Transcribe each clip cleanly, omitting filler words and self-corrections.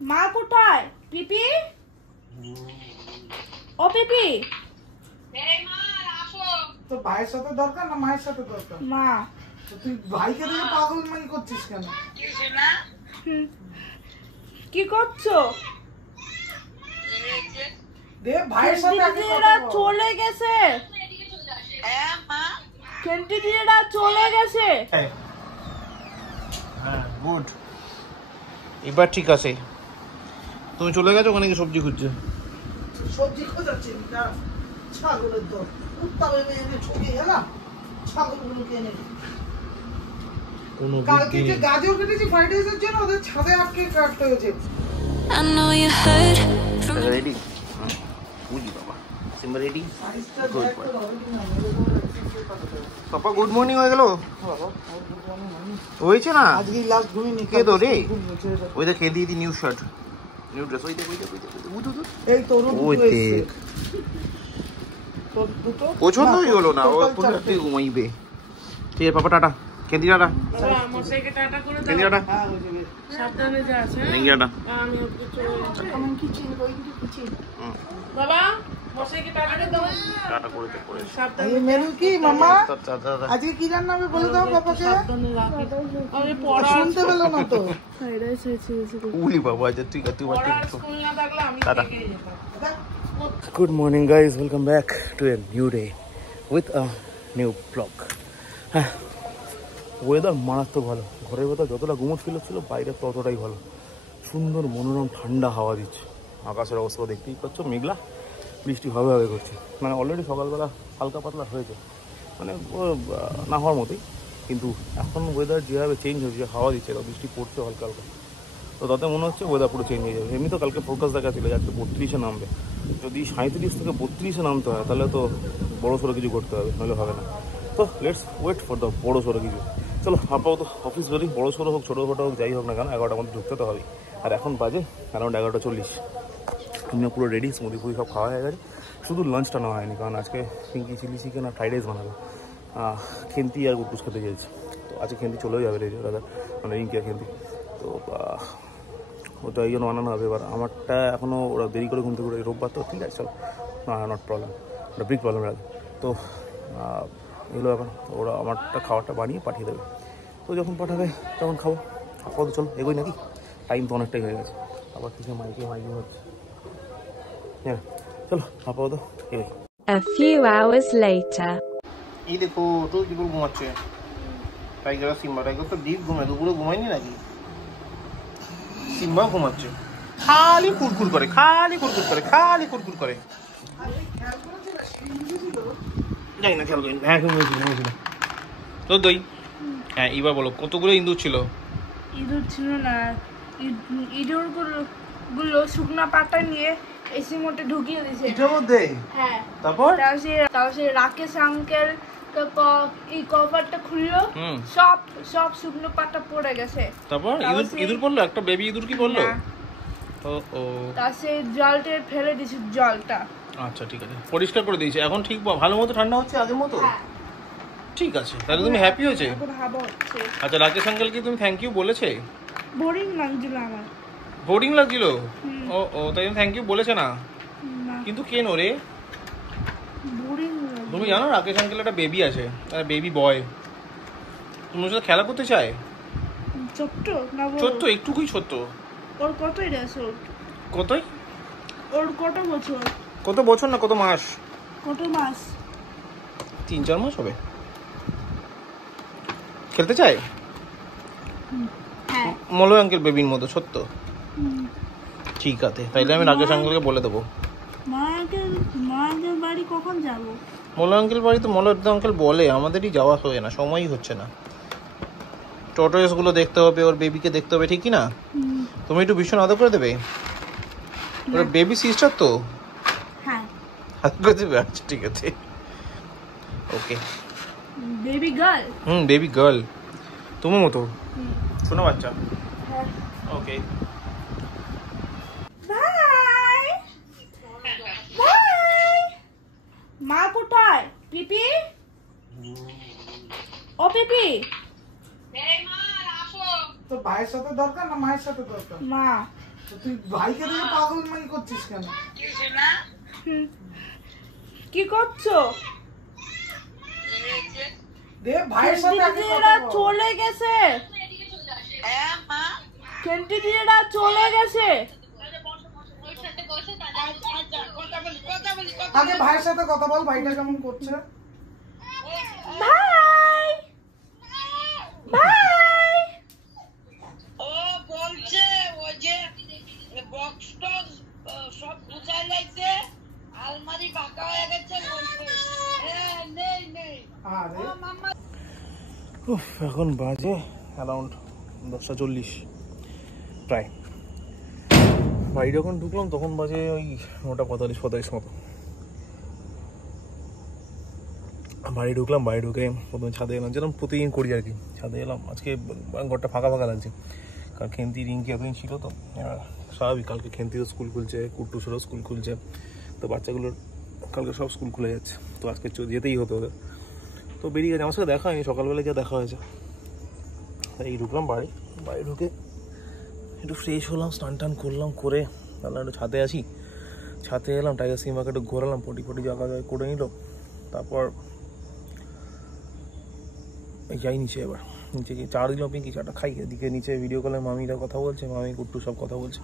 মা কোথায়? পিপি, ও পিপি। তো ভাইয়ের সাথে দরকার না মায়ের সাথে দরকার? মা। তুই ভাইকে দিয়ে পাগলমানি করছিস কেন? কি করছো? দে ভাইয়ের সাথে আগে দিদিরা চলে গেছে। হ্যাঁ মা, কেন্টি দিদিরা চলে গেছে। হ্যাঁ গুড, এবার ঠিক আছে। তুমি চলে গেছো, ওখানে কি সবজি খুঁজছে? সবজি খোঁজাচ্ছি না, ছাগলের দর উত্তাপে এনে ঠকে গেলাম। ছাগলগুলোকে এনে কালকে যে গাজর কেটেছি ফ্রাইড রাইসের জন্য, ওদের ছাদে আটকে কাটতে হয়েছে। রেডি? বুঝি বাবা, সিম্বা রেডি? পাপা গুড মর্নিং হয়ে গেল? হয়েছে না আজকে লাস্ট ঘুমিয়ে কে তো রে? ওই দেখ খেয়ে দিদি নিউ শার্ট, নিউ ড্রেস। ওই দেখ ওই দেখ ওই দেখ এই তোর ওই দেখ, তোর দুটো পছন্দই হলো না, ও এখন রাতে ঘুমাইবে। ঠিক আছে পাপা, টাটা। কেন্দি টাটা, মশাইকে টাটা করে দাও। কেন্দি টাটা, সাবধানে যাস। কেন্দি টাটা। আমি ওকে চলে যাচ্ছি। কেমন কিচেন গোইং টু কিচেন। বাবা মশাইকে টাটা করে দাও। টাটা করে দে, করে সাবধানে। এই মেনু কি মামা? টাটা। আজকে কি রান্না হবে বলে দাও বাবাকে। সাবধানে রাখিস। আমি পড়া শুনতে পেলো না তো। ফ্রাইড রাইস হয়েছে। উলি বাবা, আজ তুই তুই পড়ার স্কুল না থাকলে আমি টাটা। থেকে যেতাম। Good morning guys, welcome back to a new day with a new vlog. হ্যাঁ, ওয়েদার মারাত্মক ভালো। ঘরের ভেতর যতটা গুমট ফিল হচ্ছিল, বাইরে ততটাই ভালো। সুন্দর মনোরম ঠান্ডা হাওয়া দিচ্ছে। আকাশের অবস্থা দেখতেই পাচ্ছ, মেঘলা, বৃষ্টি হবে হবে করছে। মানে অলরেডি সকালবেলা হালকা পাতলা হয়েছে, মানে না হওয়ার মতোই। কিন্তু এখন ওয়েদার যেভাবে চেঞ্জ হয়েছে, হাওয়া দিচ্ছে, বৃষ্টি পড়ছে হালকা হালকা, তো তাতে মনে হচ্ছে ওয়েদার পুরো চেঞ্জ হয়ে যাবে। এমনি তো কালকে ফোরকাস্ট দেখা ছিল যে আজকে 32-এ নামবে। যদি 37 থেকে 32-এ নামতে হয়, তাহলে তো বড়ো সড়ো কিছু করতে হবে, নাহলে হবে না। তো লেটস ওয়েট ফর দ্য বড়ো সড়ো কিছু। চলো আপাতত অফিস বেরি, বড়ো সড়ো হোক ছোটো খাটো হোক যাই হোক না কেন, 11টার মধ্যে ঢুকতে তো হবেই। আর এখন বাজে অ্যারাউন্ড 11:40। তুমিও পুরো রেডি, স্মুদি ফুদি সব খাওয়া হয়ে গেছে, শুধু লাঞ্চটা নেওয়া হয়নি, কারণ আজকে পিঙ্কি চিলি চিকেন আর ফ্রাইড রাইস বানাবে। খেন্তি আর কুটকুস খেতে চাইছে, তো আজকে খেন্তি চলেও যাবে রেডি দাদা, মানে রিঙ্কি আর খেন্তি। তো ওটা এই জন্য বানানো হবে। এবার আমারটা এখনও ওরা দেরি করে ঘুম থেকে করে, রোববার তো ঠিক আছে, চলো না, নট প্রবলেম, ওটা বিগ প্রবলেম রাখবে। তো এগুলো এখন ওরা আমারটা খাওয়াটা বানিয়ে পাঠিয়ে দেবে, তো যখন পাঠাবে তখন খাবো। আপাতত চলো এগোই নাকি, টাইম তো অনেকটাই হয়ে গেছে, আবার কিছু মাইকে হচ্ছে। হ্যাঁ চলো আপাতত এগোই। A few hours later. এই দেখো তো কি করে ঘুমাচ্ছে টাইগার আর সিম্বা। টাইগার তো ডিপ ঘুমায়, দুপুরে ঘুমায়নি নাকি? সিম্বাও ঘুমাচ্ছে, খালি কুরকুর করে, খালি কুরকুর করে, খালি কুরকুর করে। যাই না খেয়াল করি। হ্যাঁ ঘুমিয়েছিল। তো দই, হ্যাঁ এবার বলো কতগুলো ইঁদুর ছিল? ইঁদুর ছিল না, ইঁদুর গুলো শুকনা পাতা নিয়ে এসি মোটে ঢুকিয়ে দিয়েছে এটার মধ্যে। হ্যাঁ, তারপর তারপর রাকেশ আঙ্কেল এই কভারটা খুললো, সব শুকনো পাতা পড়ে গেছে। তারপর ইঁদুর পড়লো, একটা বেবি ইঁদুর কি পড়লো? ও তার সেই জলটা ফেলে দিয়েছে, জলটা। আচ্ছা ঠিক আছে, পরিষ্কার করে দিয়েছে, এখন ঠিক ভালো মতো ঠান্ডা হচ্ছে আগের মতো। ঠিক আছে, তাহলে তুমি হ্যাপি হয়েছে। আচ্ছা রাকেশ আঙ্কেল কি তুমি থ্যাংক ইউ বলেছে? বোরিং লাগছিল আমার। বোরিং লাগছিল? ও তাই থ্যাংক ইউ বলেছে না? কিন্তু কেন রে? বোরিং। তুমি জানো রাকেশ আঙ্কেল একটা বেবি আছে, বেবি বয়, তোমার সাথে খেলা করতে চায়। ছোট্ট না? ছোট্ট, একটুকুই ছোট্ট। ওর কতই রেস? কতই? ওর কত বছর? কত বছর না কত মাস? কত মাস? 3-4 মাস হবে। খেলতে চায়? হ্যাঁ। মলয় আঙ্কেল বেবির মতো ছোট্ট। ঠিক আছে, তাইলে আমি রাকেশ আঙ্কেলকে বলে দেবো। মা আঙ্কেল বাড়ি কখন যাবো? মলয় আঙ্কেল বাড়ি তো মলয় আঙ্কেল বলে, আমাদেরই যাওয়া হয় না, সময়ই হচ্ছে না। টর্টয়েস গুলো দেখতে হবে, ওর বেবিকে দেখতে হবে, ঠিক কি না? তুমি একটু ভীষণ আদর করে দেবে, ওর বেবি সিস্টার তো। হ্যাঁ আদর করে দেবে, আচ্ছা ঠিক আছে, okay. Baby girl? Baby girl, তোমার মতো শোনো বাচ্চা। Okay bye bye. মা কোথায়? পিপি, ও পিপি। তো ভাইয়ের সাথে দরকার না মায়ের সাথে দরকার? মা। তুই ভাইকে দিয়ে পাগল মাই করছিস কেন? কি করছো? দে ভাইয়ের সাথে আগে কথা বল। চলে গেছে। হ্যাঁ মা, খেন্টি দিদিরা চলে গেছে। আগে ভাইয়ের সাথে কথা বল, ভাইটা কেমন করছে? ভাই ভাই ও বলছে ও যে বক্স টক্স সব গুছাই লাগছে, আলমারি ফাঁকা হয়ে গেছে বলছে। হ্যাঁ নেই নেই। আরে উফ, এখন বাজে অ্যারাউন্ড 10:40 প্রায়। বাড়ি যখন ঢুকলাম তখন বাজে ওই 9:45 মতো। বাড়ি ঢুকলাম, বাড়ি ঢুকে প্রথমে ছাদে এলাম, যেরকম প্রতিদিন করি আর কি। ছাদে এলাম, আজকে ঘরটা ফাঁকা ফাঁকা লাগছে, কারণ খেন্তি রিঙ্কি এতদিন ছিল তো স্বাভাবিক। কালকে খেন্তিরও স্কুল খুলছে, কুট্টুসেরও স্কুল খুলছে, তো বাচ্চাগুলোর কালকে সব স্কুল খুলে যাচ্ছে, তো আজকে যেতেই হতো ওদের। তো বেরিয়ে গেছে, আমার সাথে দেখা হয়নি, সকালবেলায় যা দেখা হয়েছে। এই ঢুকলাম বাড়ি, বাড়ি ঢুকে একটু ফ্রেশ হলাম, স্নান টান করলাম, করে তাহলে একটু ছাদে আসি। ছাদে এলাম, টাইগার সিনেমাকে একটু ঘোরালাম, পটি জায়গা করে নিল। তারপর যাই নিচে, এবার নিচে গিয়ে চা দিলাম, পিঙ্কি চাটা খাই। এদিকে নিচে ভিডিও কলে মামিরা কথা বলছে, মামি কুট্টু সব কথা বলছে।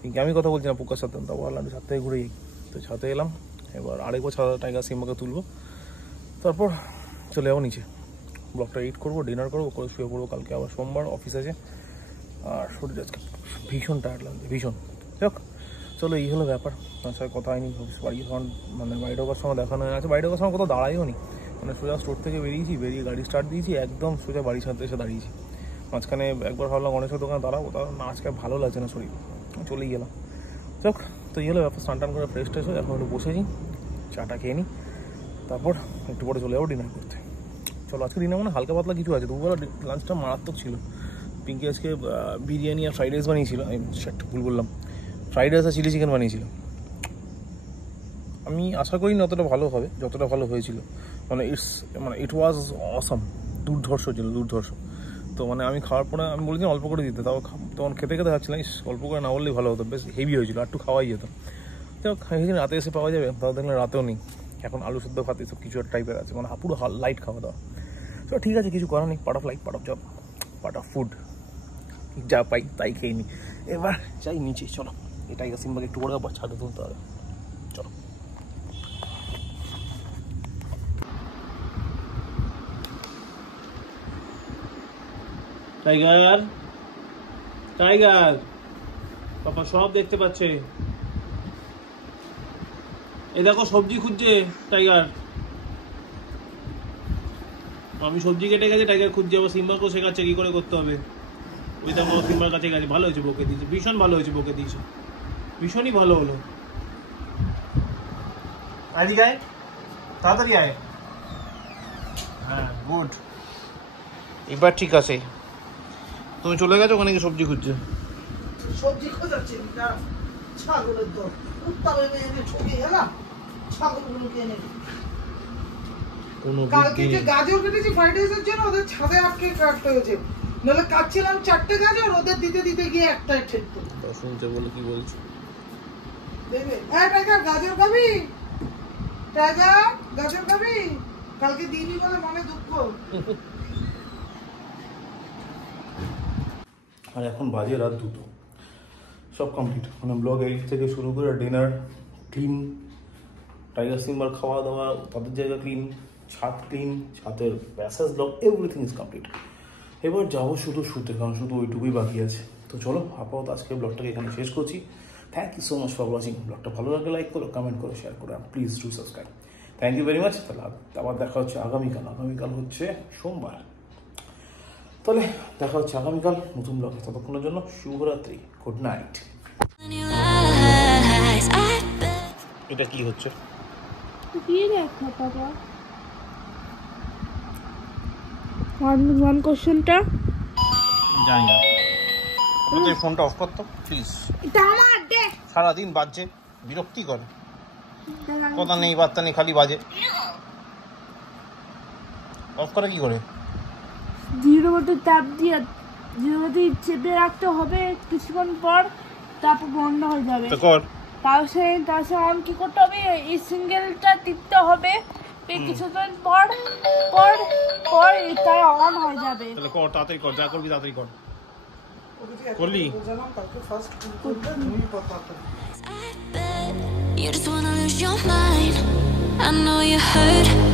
পিঙ্কি আমি কথা বলছি না, পোকার সাথে, তারপর বললাম ছাদ থেকে ঘুরে যাই। তো ছাদে এলাম, এবার আরেকবার ছাদে টাইগার সিনেমাকে তুলবো, তারপর চলে যাবো নিচে। ব্লগটা এডিট করবো, ডিনার করবো, করে শুয়ে পড়বো। কালকে আবার সোমবার অফিস আছে, আর শরীর আজকে ভীষণ টায়ার্ড লাগছে, ভীষণ। যাক চলো, এই হলো ব্যাপার। তার সাথে কথা হয়নি, বাড়ি যখন মানে বাড়ি ঢোকার সময় দেখানো হয়ে আছে। বাড়ি ঢোকার সময় কোথাও দাঁড়াইও নি, মানে সোজা স্টোর থেকে বেরিয়েছি, বেরিয়ে গাড়ি স্টার্ট দিয়েছি, একদম সোজা বাড়ির সাথে এসে দাঁড়িয়েছি। মাঝখানে একবার ভাবলাম গণেশের দোকানে দাঁড়াবো, তার না আজকে ভালো লাগছে না শরীর, চলেই গেলাম। যাক, তো এই হলো ব্যাপার। স্নান টান করে ফ্রেশ ট্রেশ হয়ে এখন একটু বসেছি, চাটা খেয়ে নিই, তারপর একটু পরে চলে যাবো ডিনার করতে। চলো, আজকে ডিনার মানে হালকা পাতলা কিছু আছে। দুপুরবেলা লাঞ্চটা মারাত্মক ছিল। পিঙ্কি আজকে বিরিয়ানি আর ফ্রাইড রাইস বানিয়েছিল, আমি সেটা ভুল বললাম, ফ্রাইড রাইস আর চিলি চিকেন বানিয়েছিল। আমি আশা করি না অতটা ভালো হবে যতটা ভালো হয়েছিল, মানে ইট ওয়াজ অসাম, দুর্ধর্ষ ছিল, দুর্ধর্ষ। তো মানে আমি খাওয়ার পরে আমি বলেছিলাম অল্প করে দিতে, তাও তখন খেতে খেতে ভাবছিলাম অল্প করে না বললেই ভালো হতো, বেশ হেভি হয়েছিল, আর একটু খাওয়াই যেত। তো ভেবেছিলাম রাতে এসে পাওয়া যাবে, তাও দেখলাম রাতেও নেই। এখন আলু সেদ্ধ ভাত এসব কিছু একটা টাইপের আছে, মানে পুরো লাইট খাওয়া দাওয়া। তো ঠিক আছে, কিছু করার নেই, part of life, part of job, part of food, যা পাই তাই খেয়ে নিই। এবার যাই নিচে, চলো। এটাই সিম্বাকে একটু বড় আবার ছাদে তুলতে হবে, চলো। টাইগার, টাইগার, পাপা সব দেখতে পাচ্ছে। এই দেখো সবজি খুঁজছে টাইগার, আমি সবজি কেটে গেছে, টাইগার খুঁজছে। আবার সিম্বাকেও শেখাচ্ছে কি করে করতে হবে। ওই দেখো সিম্বার কাছে গেছে, ভালো হয়েছে, বকে দিয়েছে, ভীষণ ভালো হয়েছে, বকে দিয়েছে, ভীষণই ভালো হলো। এদিকে আয়, তাড়াতাড়ি আয়। হ্যাঁ, গুড, এবার ঠিক আছে। তুমি চলে গেছো, ওখানে গিয়ে সবজি খুঁজছে। সবজি খোঁজাচ্ছে, ছাগলের দল উত্তাপে মেয়ে ঠকে গেলাম, ছাগলগুলোকে এনে কালকে যে গাজর কেটেছি ফ্রাইড রাইসের জন্য, ওদের ছাদে আটকে কাটতে হয়েছে, নাহলে কাটছিলাম 4টে গাজর, ওদের দিতে দিতে গিয়ে একটাই ঠেকতো। শুনছে বলে কি বলছো? দেবে টাইগার, গাজর খাবি? টাইগার, গাজর খাবি? কালকে দিনই বলে মনে দুঃখ। আর এখন বাজে রাত 2টো, সব কমপ্লিট, মানে ব্লগ এডিট থেকে শুরু করে ডিনার ক্লিন, টাইগার সিম্বার খাওয়া দাওয়া, তাদের জায়গা ক্লিন, ছাদ ক্লিন, ছাদের passage blog, everything is complete. এবার যাবো শুধু শুতে, কারণ শুধু ওইটুকুই বাকি আছে। তো চলো, আপাতত আজকের ব্লগটাকে এখানে শেষ করছি। Thank you so much for watching. ব্লগটা ভালো লাগলে লাইক করো, কমেন্ট করো, শেয়ার করো, please do subscribe. Thank you very much. তাহলে আবার দেখা হচ্ছে আগামীকাল। আগামীকাল হচ্ছে সোমবার, তাহলে দেখা হচ্ছে আগামীকাল নতুন ব্লগে। ততক্ষণের জন্য শুভরাত্রি, গুড নাইট। এটা কি হচ্ছে? দিয়ে দেখো বাবা, ওয়ান কোশ্চেনটা জানি না, তুই ফোনটা অফ করতো প্লিজ। এটা আমার দে, সারাদিন বাজছে, বিরক্তি করে, কথা নেই বার্তা নেই, খালি বাজে। অফ করে কি করে? জিরোর মধ্যে চাপ দিয়ে চেপে রাখতে হবে, কিছুক্ষণ পর তারপর বন্ধ হয়ে যাবে। তো কর। তারপর অন কি করতে হবে, এই সিঙ্গেলটা টিপতে হবে, কিছুক্ষণ পর তার অন হয়ে যাবে। তাহলে কর, তাড়াতাড়ি কর, যা করবি তাড়াতাড়ি কর। করলি কালকে ফার্স্ট করতে তুমি কথা। You just wanna lose your mind. I know you hurt.